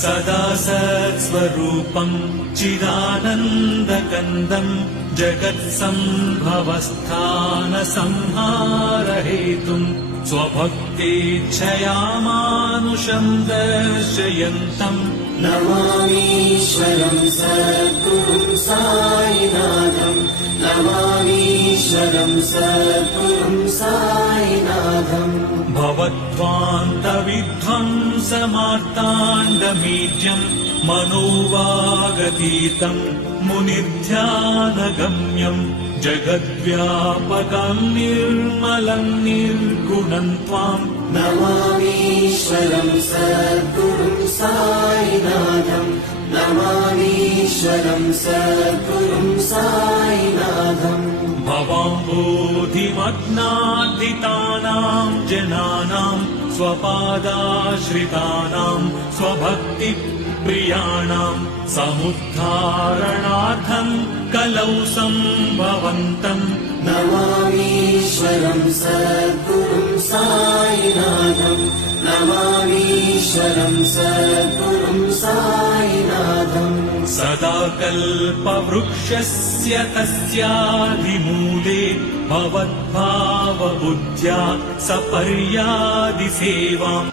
सदा सत्स्वरूपम् चिदानन्दकन्दम् जगत्सम्भवस्थानसंहारहेतुम् स्वभक्तेच्छया मानुषम् दर्शयन्तम् नमामीश्वरम् सद्गुरुम् साईनाथम् नमामीश्वरम् सद्गुरुम् साईनाथम् भवद्ध्वान्तविध्वंसमार्ताण्डमीड्यम् मनोवागतीतम् मुनिध्यानगम्यम् जगद्व्यापकम् निर्मलम् निर्गुणम् त्वाम् नमामीश्वरम् सद्गुरुम् साईनाथम् नमामीश्वरम् सद्गुरुम् साईनाथम् भवाम्बोधिमग्नार्दितानाम् जनानाम् स्वपादाश्रितानाम् स्वभक्तिप्रियाणाम् समुद्धारणार्थम् कलौ सम्भवन्तम् नमामीश्वरम् सद्गुरुम् साईनाथम् नमामीश्वरम् सद्गुरुम् साईनाथम् सदा कल्पवृक्षस्य तस्याधिमूले भवद्भावबुद्ध्या सपर्यादिसेवाम्